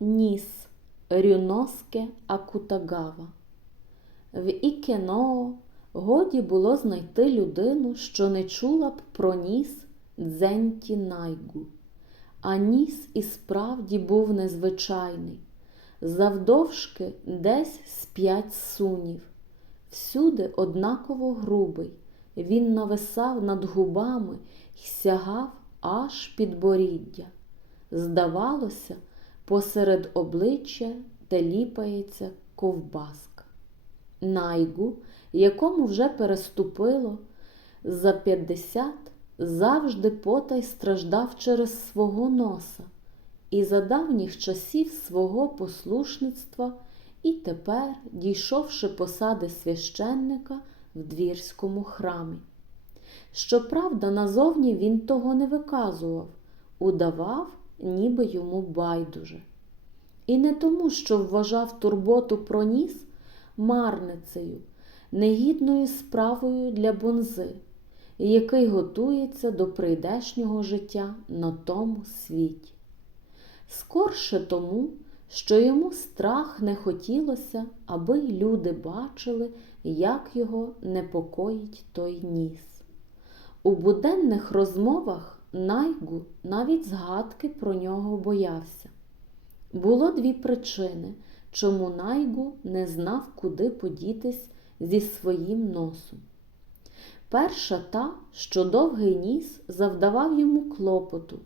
ніс Рюноске Акутагава. В Ікеноо годі було знайти людину, що не чула б про ніс Дзенті Найгу. А ніс і справді був незвичайний, завдовжки десь з п'ять сунів, всюди однаково грубий. Він нависав над губами й сягав аж під боріддя. Здавалося, посеред обличчя теліпається ковбаска. Найгу, якому вже переступило за п'ятдесят, завжди потай страждав через свого носа і за давніх часів свого послушництва, і тепер, дійшовши посади священника в двірському храмі. Щоправда, назовні він того не виказував, удавав, ніби йому байдуже. І не тому, що вважав турботу про ніс марницею, негідною справою для бонзи, який готується до прийдешнього життя на тому світі. Скорше тому, що йому страх не хотілося, аби люди бачили, як його непокоїть той ніс. У буденних розмовах Найгу навіть згадки про нього боявся. Було дві причини, чому Найгу не знав, куди подітись зі своїм носом. Перша та, що довгий ніс завдавав йому клопоту.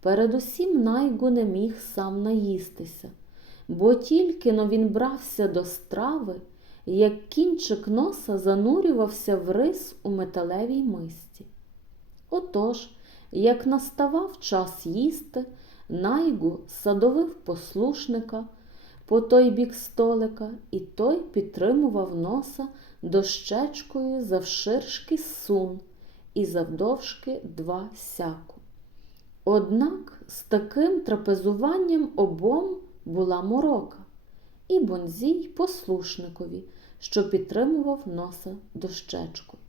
Передусім Найгу не міг сам наїстися, бо тільки но він брався до страви, як кінчик носа занурювався в рис у металевій мисці. Отож, як наставав час їсти, Найгу садовив послушника по той бік столика, і той підтримував носа дощечкою завширшки сун і завдовжки два сяку. Однак з таким трапезуванням обом була морока, і бонзій послушникові, що підтримував носа дощечкою.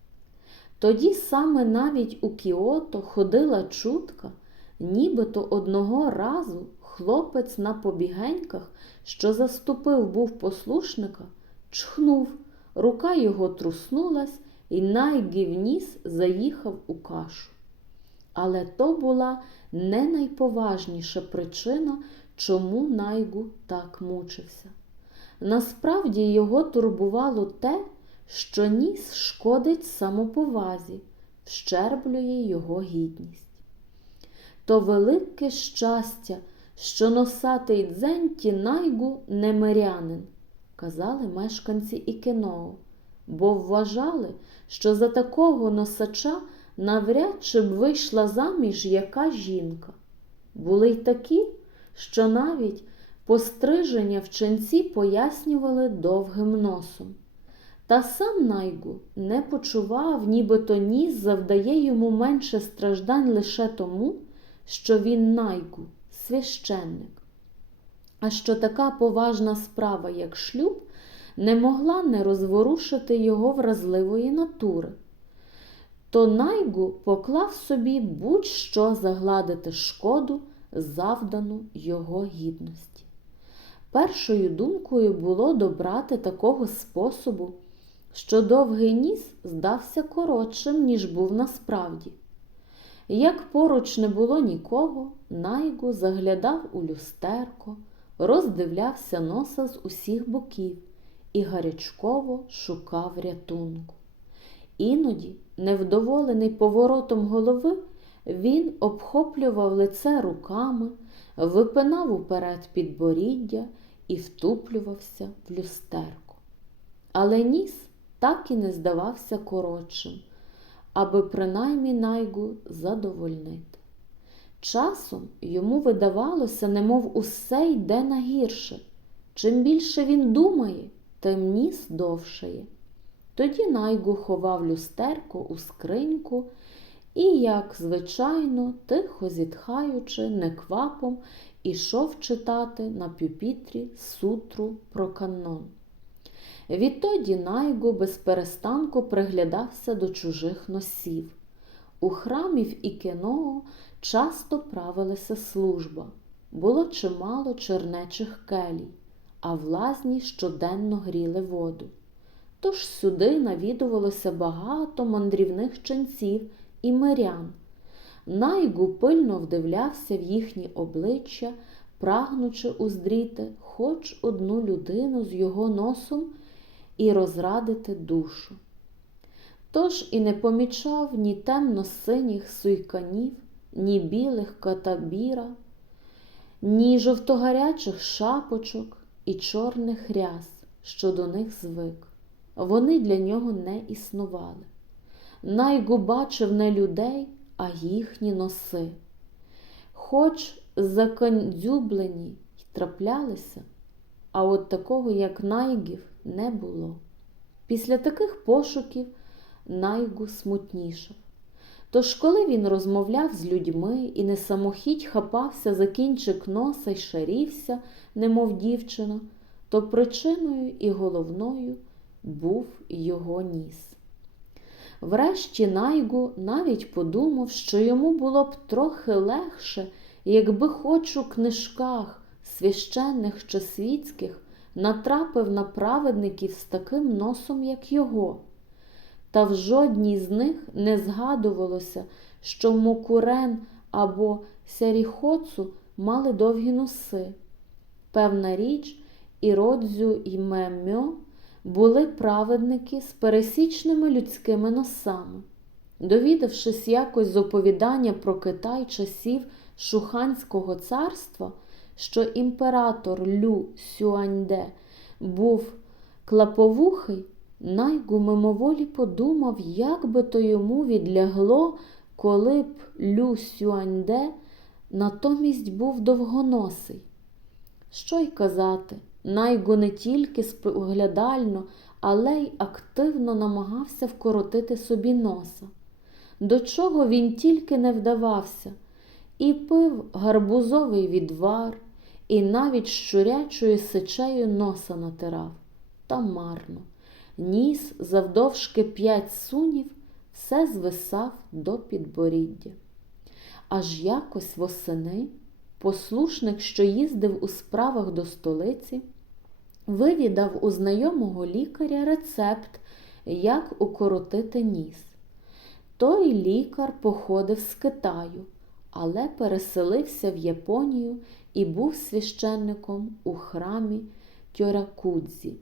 Тоді саме навіть у Кіото ходила чутка, нібито одного разу хлопець на побігеньках, що заступив був послушника, чхнув, рука його труснулась, і найгів ніс заїхав у кашу. Але то була не найповажніша причина, чому Найгу так мучився. Насправді його турбувало те, що ніс шкодить самоповазі, вщерблює його гідність. То велике щастя, що носатий дзенті Найгу не мирянин, казали мешканці Ікеноу, бо вважали, що за такого носача навряд чи б вийшла заміж яка жінка. Були й такі, що навіть постриження вченці пояснювали довгим носом. Та сам Найгу не почував, нібито ніс завдає йому менше страждань лише тому, що він Найгу, священник. А що така поважна справа, як шлюб, не могла не розворушити його вразливої натури то Найгу поклав собі будь-що загладити шкоду, завдану його гідності. Першою думкою було добрати такого способу, що довгий ніс здався коротшим, ніж був насправді. Як поруч не було нікого, Найгу заглядав у люстерко, роздивлявся носа з усіх боків і гарячково шукав рятунку. Іноді, невдоволений поворотом голови, він обхоплював лице руками, випинав уперед підборіддя і втуплювався в люстерку. Але ніс так і не здавався коротшим, аби принаймні найгу задовольнити. Часом йому видавалося, немов усе йде на гірше. Чим більше він думає, тим ніс довшає. Тоді Найгу ховав люстерко у скриньку і, як звичайно, тихо зітхаючи, неквапом, ішов читати на пюпітрі сутру про канон. Відтоді Найгу безперестанку приглядався до чужих носів. У храмі в Ікеноо часто правилася служба. було чимало чернечих келій, а в лазні щоденно гріли воду. Тож сюди навідувалося багато мандрівних ченців і мирян. Найгу пильно вдивлявся в їхні обличчя, прагнучи уздріти хоч одну людину з його носом і розрадити душу. Тож і не помічав ні темно-синіх суйканів, ні білих катабіра, ні жовтогарячих шапочок і чорних ряс, що до них звик. Вони для нього не існували. Найгу бачив не людей, а їхні носи. Хоч закандзюблені й траплялися, а от такого, як найгів, не було. Після таких пошуків найгу смутнішав. Тож, коли він розмовляв з людьми і не самохідь хапався за кінчик носа й шарівся, немов дівчина, то причиною і головною був його ніс. Врешті Найгу навіть подумав, що йому було б трохи легше, якби хоч у книжках священних чи світських натрапив на праведників з таким носом, як його. Та в жодній з них не згадувалося, що Мокурен або Сяріхоцу мали довгі носи. Певна річ, і Родзю і Мемьо були праведники з пересічними людськими носами. Довідавшись якось з оповідання про Китай часів Шуханського царства, що імператор Лю Сюаньде був клаповухий, Найгу мимоволі подумав, як би то йому відлягло, коли б Лю Сюаньде натомість був довгоносий. Що й казати, Найгу не тільки споглядально, але й активно намагався вкоротити собі носа. До чого він тільки не вдавався, і пив гарбузовий відвар, і навіть щурячою сечею носа натирав. Та марно. Ніс завдовжки п'ять сунів все звисав до підборіддя. Аж якось восени послушник, що їздив у справах до столиці, вивідав у знайомого лікаря рецепт, як укоротити ніс. Той лікар походив з Китаю, але переселився в Японію і був священником у храмі Тьоракудзі.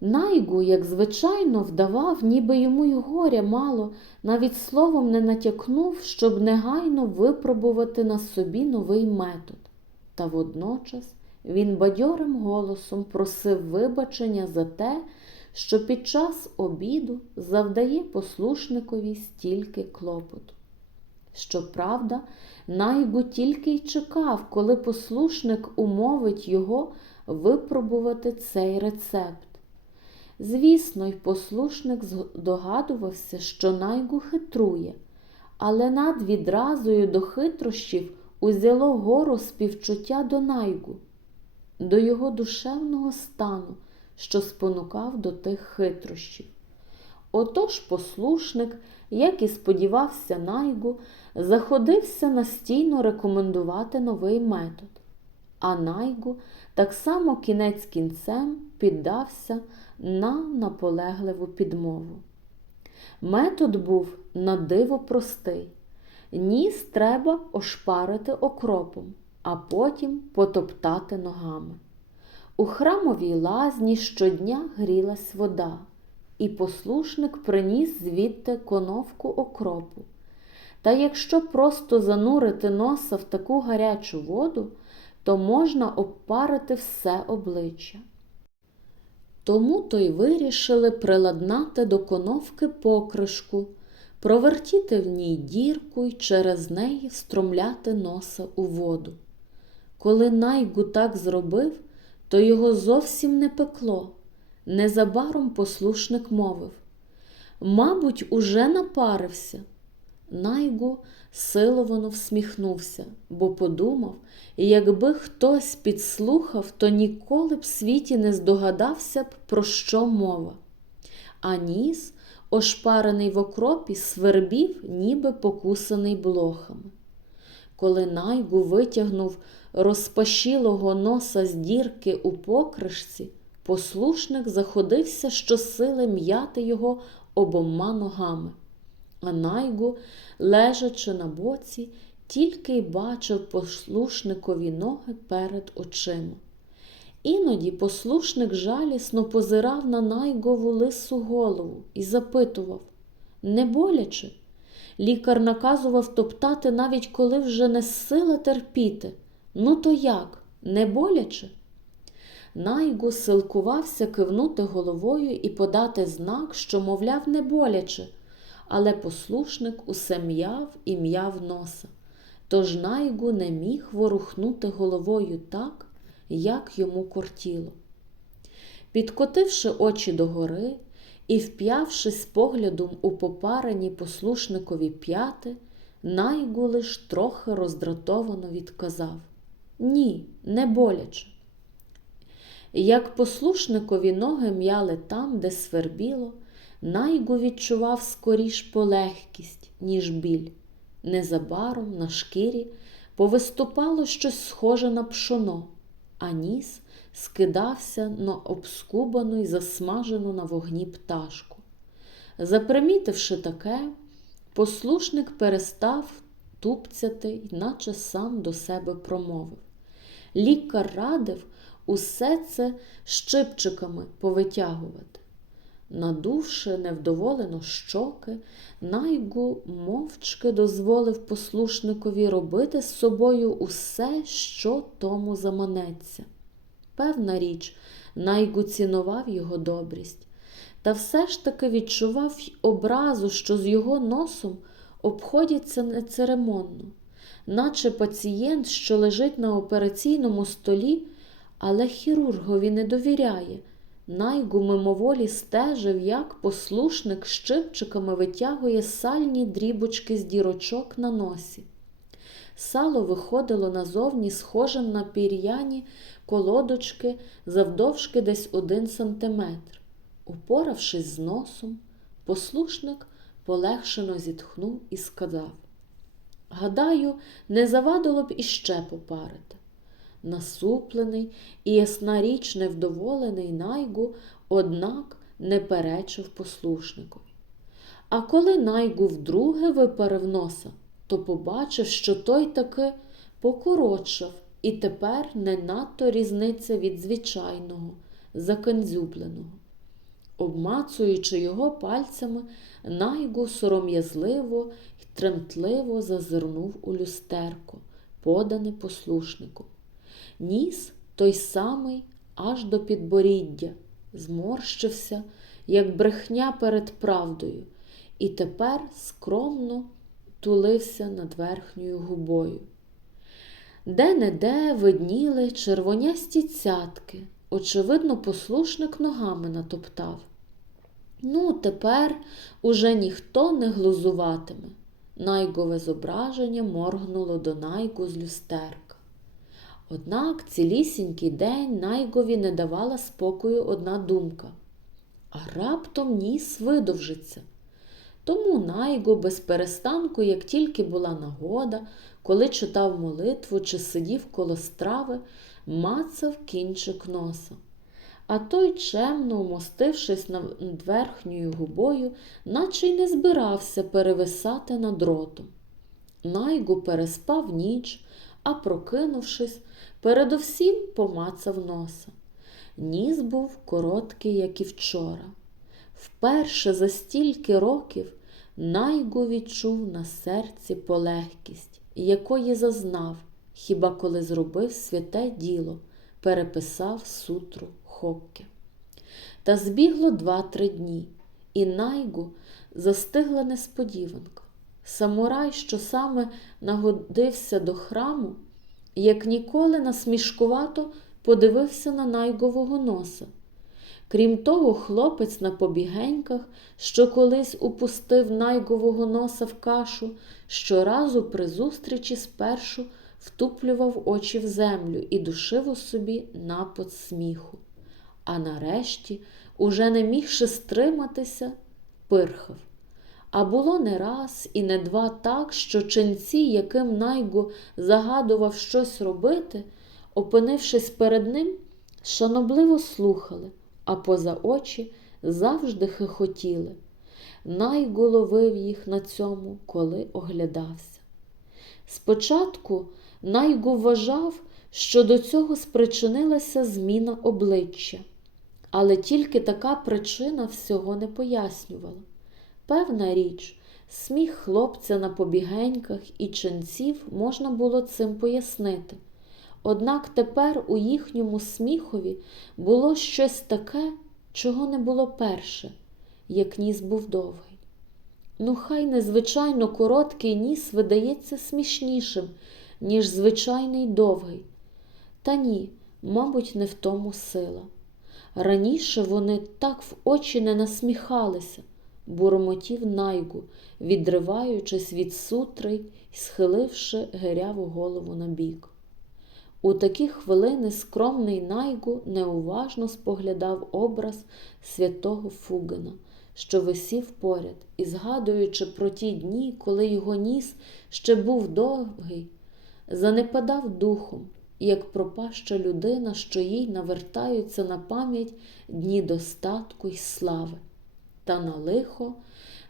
Найгу, як звичайно, вдавав, ніби йому й горя мало, навіть словом не натякнув, щоб негайно випробувати на собі новий метод. Та водночас він бадьорим голосом просив вибачення за те, що під час обіду завдає послушникові стільки клопоту. Щоправда, Найгу тільки й чекав, коли послушник умовить його випробувати цей рецепт. Звісно, й послушник здогадувався, що найгу хитрує, але над відразою до хитрощів узяло гору співчуття до найгу, до його душевного стану, що спонукав до тих хитрощів. Отож послушник, як і сподівався найгу, заходився настійно рекомендувати новий метод. А найгу так само кінець кінцем піддався на наполегливу підмову. Метод був на диво простий. Ніс треба ошпарити окропом, а потім потоптати ногами. У храмовій лазні щодня грілась вода, і послушник приніс звідти коновку окропу. Та якщо просто занурити носа в таку гарячу воду, то можна обпарити все обличчя. Тому то й вирішили приладнати до коновки покришку, провертіти в ній дірку й через неї встромляти носа у воду. Коли найгу так зробив, то його зовсім не пекло. Незабаром послушник мовив Мабуть, уже напарився. Найгу силовано всміхнувся, бо подумав, якби хтось підслухав, то ніколи б в світі не здогадався б, про що мова. А ніс, ошпарений в окропі, свербів, ніби покусаний блохами. коли найгу витягнув розпашілого носа з дірки у покришці, послушник заходився щосили м'яти його обома ногами. А найгу, лежачи на боці, тільки й бачив послушникові ноги перед очима. Іноді послушник жалісно позирав на найгову лису голову і запитував не боляче? Лікар наказував топтати, навіть коли вже не сила терпіти. Ну, то як? Не боляче? Найгу силкувався кивнути головою і подати знак, що, мовляв, не боляче, але послушник усе м'яв і м'яв носа. Тож найгу не міг ворухнути головою так, як йому кортіло. Підкотивши очі догори і вп'явшись поглядом у попарені послушникові п'яти, найгу лиш трохи роздратовано відказав Ні, не боляче. Як послушникові ноги м'яли там, де свербіло, найгу відчував скоріш полегкість, ніж біль. Незабаром на шкірі повиступало щось схоже на пшоно, а ніс скидався на обскубану й засмажену на вогні пташку. Запримітивши таке, послушник перестав тупцяти наче сам до себе промовив. Лікар радив усе це щипчиками повитягувати. Надувши невдоволено щоки, найгу мовчки дозволив послушникові робити з собою усе, що тому заманеться. Певна річ, найгу цінував його добрість, та все ж таки відчував образу, що з його носом обходяться нецеремонно, наче пацієнт, що лежить на операційному столі, але хірургові не довіряє. Найгу мимоволі стежив, як послушник щипчиками витягує сальні дрібочки з дірочок на носі. Сало виходило назовні схожим на пір'яні колодочки завдовжки десь один сантиметр. Упоравшись з носом, послушник полегшено зітхнув і сказав Гадаю, не завадило б іще попарити. Насуплений і ясна річ невдоволений найгу, однак не перечив послушникові. А коли найгу вдруге випарив носа, то побачив, що той таки покоротшав і тепер не надто різниця від звичайного, заканзюбленого. Обмацуючи його пальцями, найгу сором'язливо й тремтливо зазирнув у люстерко, подане послушнику. Ніс той самий аж до підборіддя, зморщився, як брехня перед правдою, і тепер скромно тулився над верхньою губою. Де-не-де видніли червонясті цятки. Очевидно, послушник ногами натоптав. Ну, тепер уже ніхто не глузуватиме. Найгове зображення моргнуло до найгу з люстерка. Однак цілісінький день найгові не давала спокою одна думка, а раптом ніс видовжиться. Тому найго без перестанку, як тільки була нагода, коли читав молитву чи сидів коло страви, мацав кінчик носа. А той, чемно умостившись над верхньою губою, наче й не збирався перевисати над ротом. Найгу переспав ніч, а прокинувшись, передовсім помацав носа. Ніс був короткий, як і вчора. Вперше за стільки років найгу відчув на серці полегкість, якої зазнав, хіба коли зробив святе діло, переписав сутру Хокке. Та збігло два-три дні, і найгу застигла несподіванка. Самурай, що саме нагодився до храму, як ніколи насмішкувато подивився на найгового носа. Крім того, хлопець на побігеньках, що колись упустив найгового носа в кашу, щоразу при зустрічі спершу втуплював очі в землю і душив у собі напад сміху. А нарешті, уже не мігши стриматися, пирхав. А було не раз і не два так, що ченці, яким Найгу загадував щось робити, опинившись перед ним, шанобливо слухали, а поза очі завжди хихотіли. Найгу ловив їх на цьому, коли оглядався. Спочатку Найгу вважав, що до цього спричинилася зміна обличчя, але тільки така причина всього не пояснювала. Певна річ, сміх хлопця на побігеньках і ченців можна було цим пояснити. Однак тепер у їхньому сміхові було щось таке, чого не було перше, як ніс був довгий. Ну, хай незвичайно короткий ніс видається смішнішим, ніж звичайний довгий. Та ні, мабуть, не в тому сила. Раніше вони так в очі не насміхалися, бурмотів найгу, відриваючись від сутри й схиливши гиряву голову на бік. У такі хвилини скромний найгу неуважно споглядав образ святого Фугена, що висів поряд, і, згадуючи про ті дні, коли його ніс ще був довгий, занепадав духом, як пропаща людина, що їй навертаються на пам'ять дні достатку й слави. Та на лихо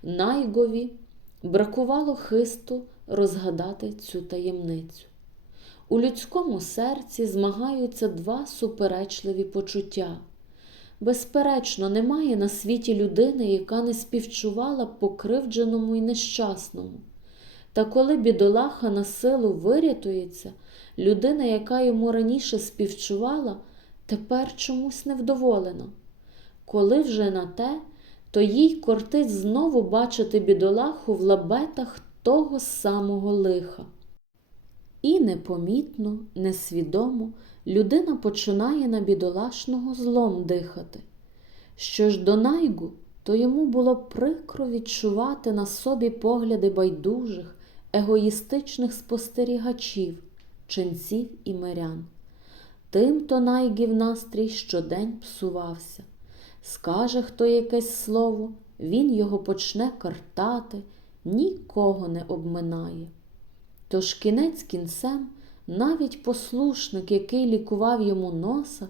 найгові бракувало хисту розгадати цю таємницю. У людському серці змагаються два суперечливі почуття. Безперечно, немає на світі людини, яка не співчувала покривдженому і нещасному. Та коли бідолаха на силу вирятується, людина, яка йому раніше співчувала, тепер чомусь невдоволена. Коли вже на те, то їй кортить знову бачити бідолаху в лабетах того самого лиха. І непомітно, несвідомо людина починає на бідолашного злом дихати. Що ж до найгу, то йому було прикро відчувати на собі погляди байдужих, егоїстичних спостерігачів, ченців і мирян. Тим то найгів настрій щодень псувався. Скаже хто якесь слово, він його почне картати, нікого не обминає. Тож кінець кінцем навіть послушник, який лікував йому носа,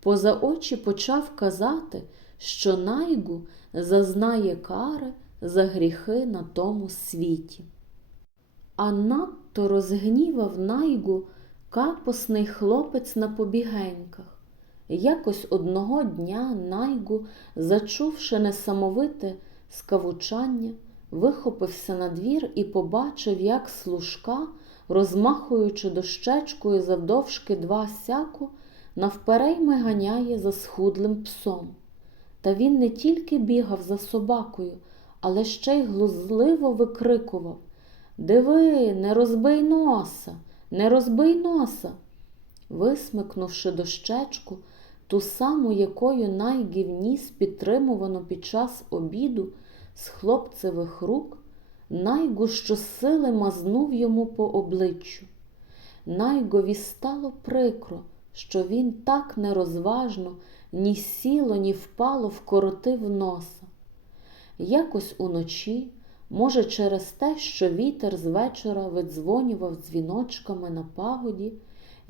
поза очі почав казати, що найгу зазнає кари за гріхи на тому світі. А надто розгнівав найгу капосний хлопець на побігеньках. Якось одного дня найгу, зачувши несамовите скавучання, вихопився на двір і побачив, як служка, розмахуючи дощечкою завдовжки два сяку, навперейми ганяє за схудлим псом. Та він не тільки бігав за собакою, але ще й глузливо викрикував Диви, не розбий носа, не розбий носа. Висмикнувши дощечку, ту саму, якою найгів ніс підтримувано під час обіду з хлопцевих рук, найгу щосили мазнув йому по обличчю. Найгові стало прикро, що він так нерозважно ні сіло, ні впало вкоротив носа. Якось уночі, може, через те, що вітер з вечора видзвонював дзвіночками на пагоді,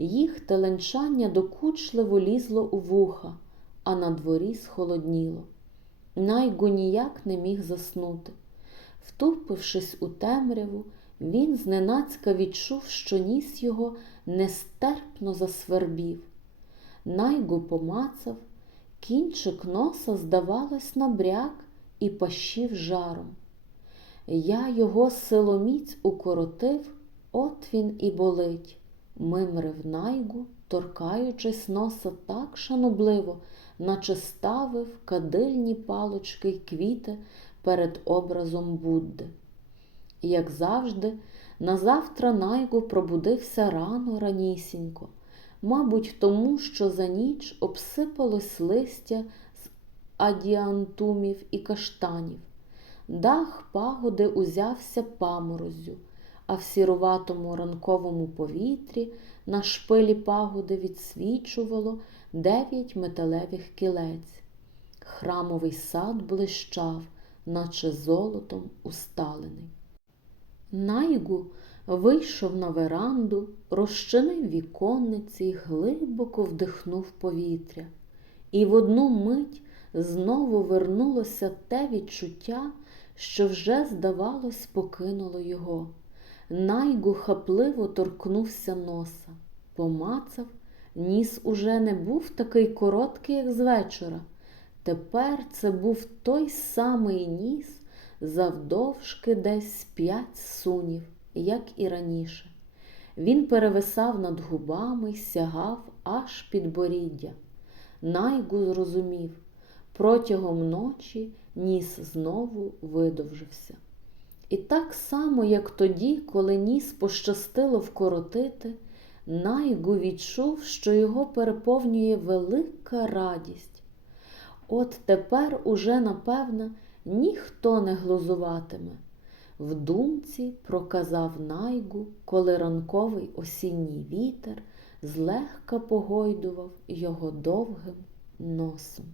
їх теленчання докучливо лізло у вуха, а на дворі схолодніло. Найгу ніяк не міг заснути. Втупившись у темряву, він зненацька відчув, що ніс його нестерпно засвербів. Найгу помацав, кінчик носа, здавалось, набряк і пащив жаром. Я його силоміць укоротив, от він і болить, мимрив найгу, торкаючись носа так шанобливо, наче ставив кадильні палочки й квіти перед образом Будди. Як завжди, назавтра найгу пробудився рано ранісінько, мабуть, тому, що за ніч обсипалось листя з адіантумів і каштанів. Дах пагоди узявся паморозю, а в сіруватому ранковому повітрі на шпилі пагоди відсвічувало дев'ять металевих кілець. Храмовий сад блищав, наче золотом усталений. Найгу вийшов на веранду, розчинив віконниці й глибоко вдихнув повітря. І в одну мить знову вернулося те відчуття, що вже, здавалось, покинуло його. Найгу хапливо торкнувся носа, помацав, ніс уже не був такий короткий, як з вечора. Тепер це був той самий ніс, завдовжки десь п'ять сунів, як і раніше. Він перевисав над губами сягав аж під боріддя. Найгу зрозумів, протягом ночі ніс знову видовжився. І так само, як тоді, коли ніс пощастило вкоротити, Найгу відчув, що його переповнює велика радість. От тепер уже, напевно, ніхто не глузуватиме. В думці проказав Найгу, коли ранковий осінній вітер злегка погойдував його довгим носом.